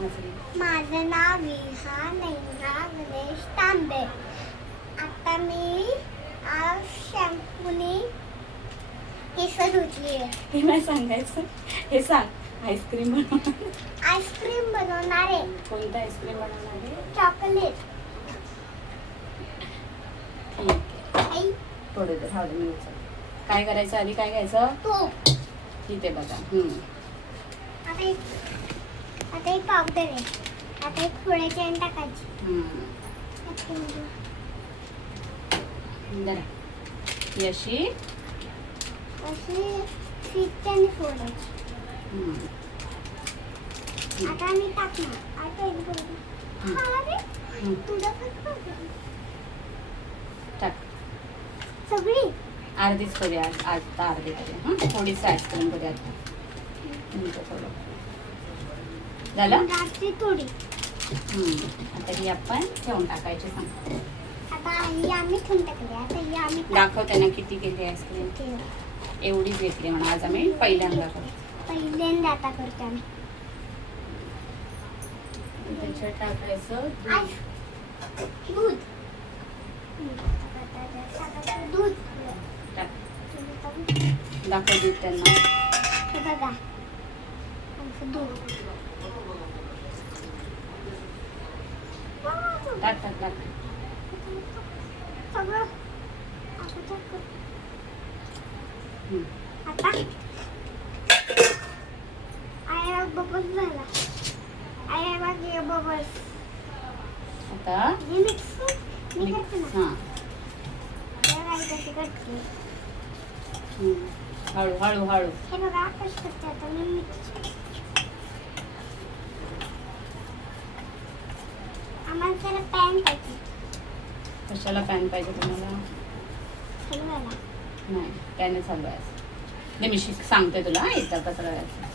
माझं नाव विहा नैना गणेश तांबे. आता मी शॅम्पूने केस धुतली आहे. ते नाही सांगायचं, हे सांग. आईस्क्रीम बनवणार. आईस्क्रीम बनवणार आहे. कोणतं आईस्क्रीम बनवणार आहे? चॉकलेट. ठीक आहे. थोडं तर राहू दे, मी उचल. काय करायचं आधी, काय घ्यायचं? तूप. इथे बघा. आता एक पावडर आहे. आता एक थोडे चेन टाकायची. जरा ही अशी फिरत्याने फोडायची. आता मी टाकणार. आता एक बोल तुझा टाक. सगळी अर्धीच करूया आता, अर्धी करूया. थोडीशी आईस्क्रीम करूया आता. थोडं झालं. थोडी. आता ही आपण ठेवून टाकायची. सांग आता ही आम्ही ठेवून टाकली. आता ही आम्ही दाखवते ना किती केली आईस्क्रीम. एवढीच घेतली म्हणून आज आम्ही पहिल्यांदा आता करतो आम्ही. त्याच्यात टाकायचं दूध. दूध टाक. दाखव दूध त्यांना. हे बघा आमचं दूध. टाक टाक टाक. सगळं आता आया बबल्स झाला. आया बघ बबल्स. आता हे मिक्स मी करते ना. हां, कशी करते. हळू हळू हळू. हे बघा कशी करते. आता मी मिक्स. आम्हाला त्याला पॅन पाहिजे. कशाला पॅन पाहिजे तुम्हाला? हलवायला. नाही, त्याने हलवायचं. नाही, मी सांगते तुला एकदा कसं करायचं.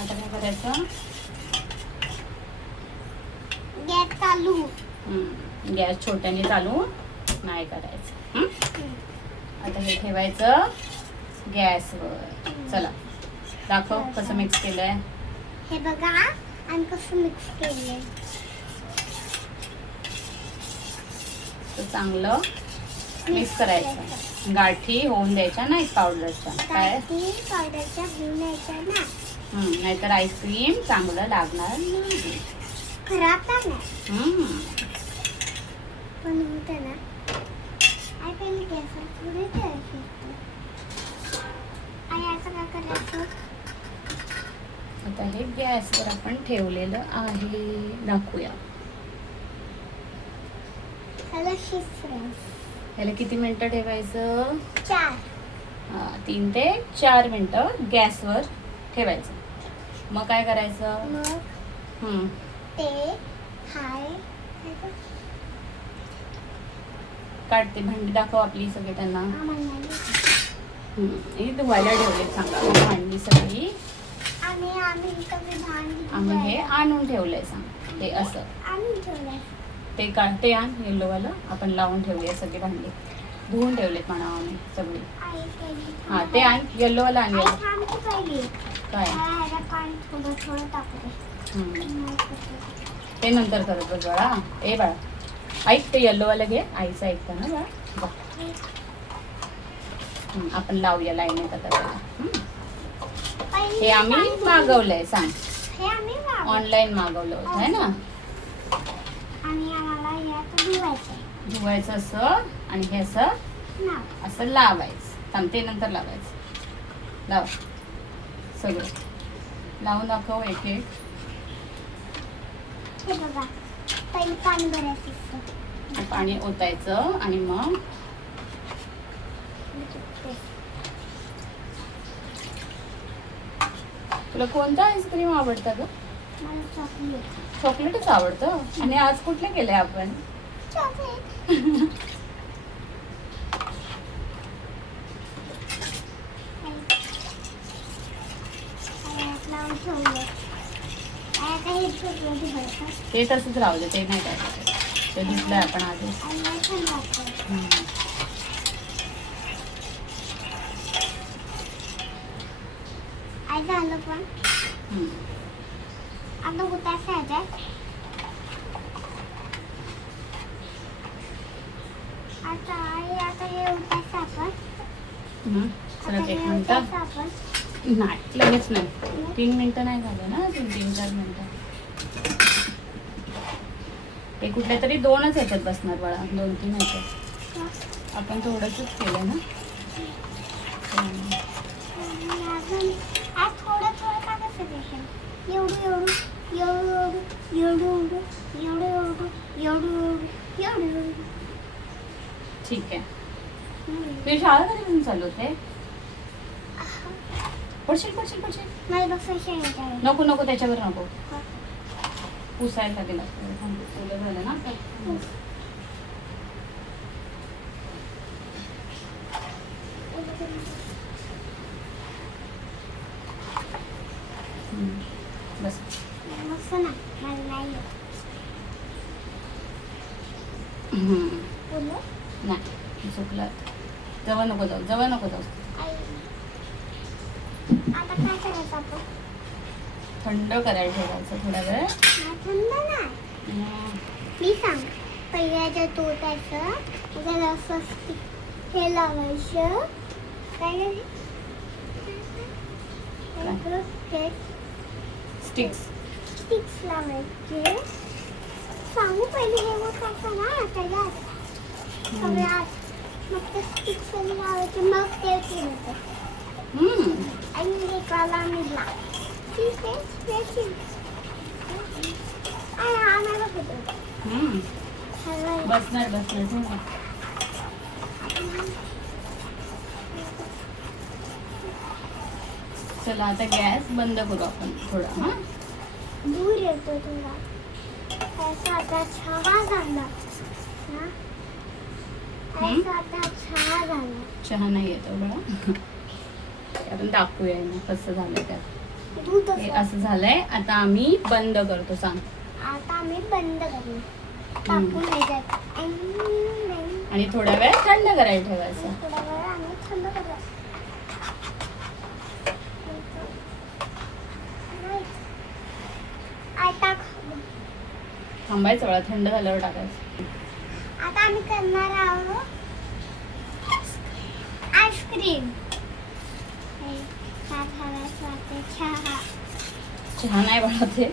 आता काय करायचं? गॅस चालू. गॅस छोट्याने चालू नाही करायचं. आता हे ठेवायचं गॅसवर. चला दाखव कसं मिक्स केलंय. हे बघा आणि कसं मिक्स केलंय. तर चांगलं मिक्स करायचं. गाठी होऊन द्यायच्या नाही पावडरच्या. काय पावडरच्या होऊन द्यायच्या ना. नाहीतर आईस्क्रीम चांगलं लागणार नाही. खराब लागणार. पण होतं ना. आई पहिले गॅसवर थोडी ठेवायची. आई असं काय करायचं. आता हे गॅसवर आपण ठेवलेलं आहे. दाखवूया. ह्याला शिजवायचं. ह्याला किती मिनिटं ठेवायचं? 4. 3 ते 4 मिनिटं गॅसवर ठेवायचं. मग काय करायचं? मग ते हाय काढते भांडी दाखव आपली सगळे त्यांना. हे धुवायला ठेवले चांगलं भांडी सगळी. आम्ही हे आणून ठेवलंय. सांग हे असं ते काढते आण येल्लोवालं. आपण लावून ठेवूया सगळे भांडी. धुवून ठेवलेत म्हणा आम्ही सगळी. हा ते आण येल्लोवाला आण. काय ते नंतर करत बघ बाळा. ए बाळा ऐक, ते येल्लोवाला घे. आईचं ऐकता ना बाळा. आपण लावूया लाईनीत आता त्याला. हे आम्ही मागवलंय. सांग. हे आम्ही ऑनलाईन मागवलं होतं है ना. आणि आम्हाला यात धुवायचं असं आणि हे असं लावायचं. थांबते नंतर लावायचं. लाव सगळं लावून दाखव एक एक. हे बघा पहिलं पाणी भरायचं. पाणी ओतायचं आणि मग तुला कोणतं आईस्क्रीम आवडतं ग? मला चॉकलेट. चॉकलेटच आवडतं. आणि आज कुठलं केलंय आपण? चॉकलेट. ते तसंच राहू दे. ते नाही काय ते धुतलंय आपण आधीच. आणि छान लागतं. आई झालं पण आता उतास आहे. आता आई आता हे उतास आपण सरळ 1 मिनिट. आपण नाही लगेच नाही, 3 मिनिटं नाही झालं ना अजून, 3-4 मिनिटं. ते कुठल्या तरी 2च ह्याच्यात बसणार बाळा, 2-3 ह्याच्यात. आपण थोडंसंच केलं ना. थोडं थोडं टाकायचं त्याच्यात. एवढं एवढं एवढं एवढं एवढं एवढं एवढं एवढं एवढं. ठीक आहे. तुझी शाळा कधीपासून चालू होते? पडशील पडशील पडशील. मला बघायचं आहे. नको नको त्याच्यावर नको, पुसायला गेला ओलं झालं ना आता. बस मस्त ना, मला नाही येत. बोललो? नाही चुकलं. जवळ नको जाऊ, जवळ नको जाऊ. आता काय करायचं आपण? थंड करायला ठेवायचं थोडा वेळ. थंड नाही. मी सांग, पहिल्या तोटायचं, त्याला असं हे लावायचं. काय हे स्टिक्स लावायचे. सांगू पहिले हे होतायचं ना त्याच्यात सगळ्यात, मग ते स्टिक्स लावायचे, मग ते केलं. आणि हे काला मिळला. बसणार बसणार. चला आता गॅस बंद करू आपण थोडा. दूर येतो तुला. आता चहा झाला. आता चहा झाला. चहा नाही येतो बघा. आपण टाकूया ना कसं झालं त्यात. हे असं झालंय. आता आम्ही बंद करतो. सांग. आता आम्ही बंद करू. टाकून ह्याच्यात आणि थोडा वेळ थंड करायला ठेवायचं. थोडा वेळ आम्ही थंड करायचं. थांबायचं वेळा, थंड झाल्यावर टाकायचं. आता आम्ही करणार आहोत आईस्क्रीम. चहा चहा नाही बाळा ते.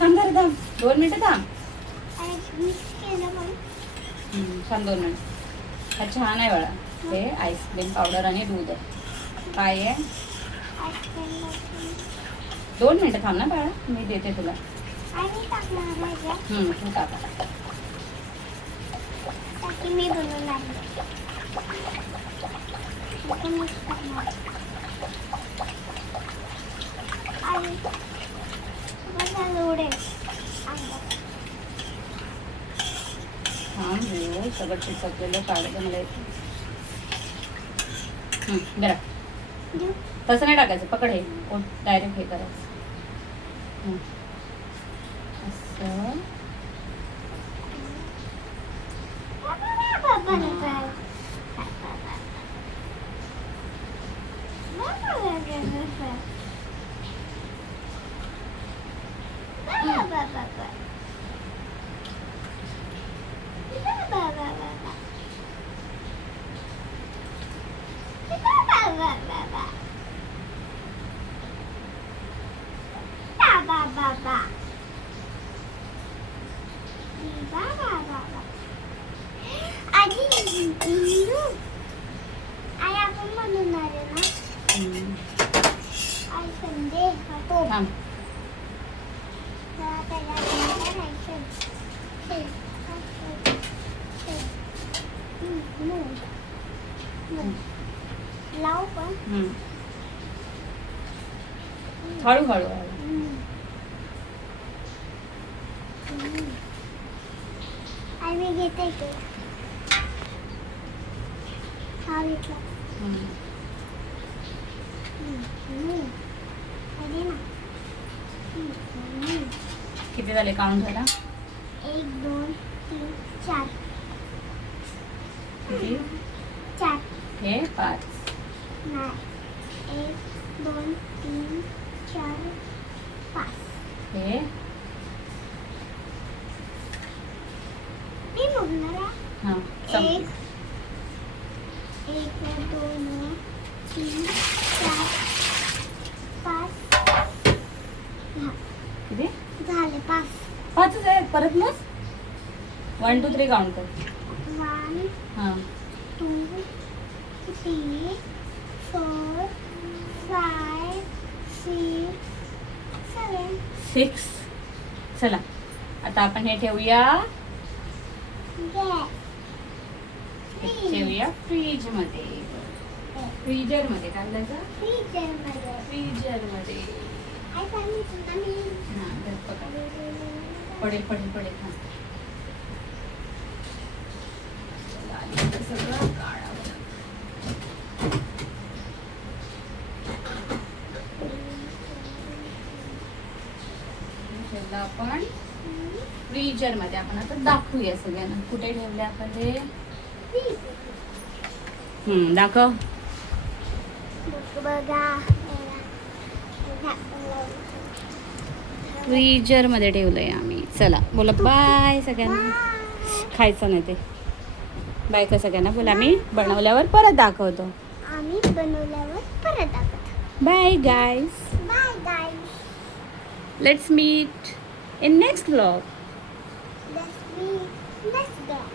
थांब जरा थांब, 2 मिनिटं थांब. मिक्स केलं पण थांब 2 मिनिट. हा चहा नाही बाळा, हे आईस्क्रीम पावडर आणि दूध आहे. काय आहे? 2 मिनिटं थांब ना बाळा, मी देते तुला. आणि टाकणार तू टाका. मी बनवून लागले. सगळं चिकटलेलं काढायचं मला येतं. बरं तसं नाही टाकायचं. पकड, हे डायरेक्ट हे करायचं असं. आई आपण बनवणार आहे ना. आई संडे तो लाव पण हळूहळू. आम्ही घेते ते हा घेतला. किती झाले काउंट झाला? 1 2 तीन चार किती? चार हे 5. नाही 1 2 3 4 5 हे मी बघणार आहे हां एक एक दोन तीन चार पाच किती? झाले 5 5च आहे. परत मग 1 2 3 काउंट कर. 1 हां 2 3 4 5 6 7 6. चला आता आपण हे ठेवूया ठेवूया फ्रीजमध्ये. फ्रीजरमध्ये काय बोलायचं? फ्रीजरमध्ये. हां धर पकड. पडेल पडेल पडेल. हां चला, आधी हे सगळं काढावं लागतं. ठेवलं आपण फ्रीजरमध्ये. आपण आता दाखवूया सगळ्यांना कुठे ठेवले आपण ते. दाखव. फ्रीजरमध्ये ठेवलंय आम्ही. चला बोला बाय सगळ्यांना. खायचं नाही ते. बाय का सगळ्यांना बोला. आम्ही बनवल्यावर परत दाखवतो. आम्ही बनवल्यावर परत दाखवतो. Bye guys. Bye guys. Let's meet in next vlog. Let's be next day.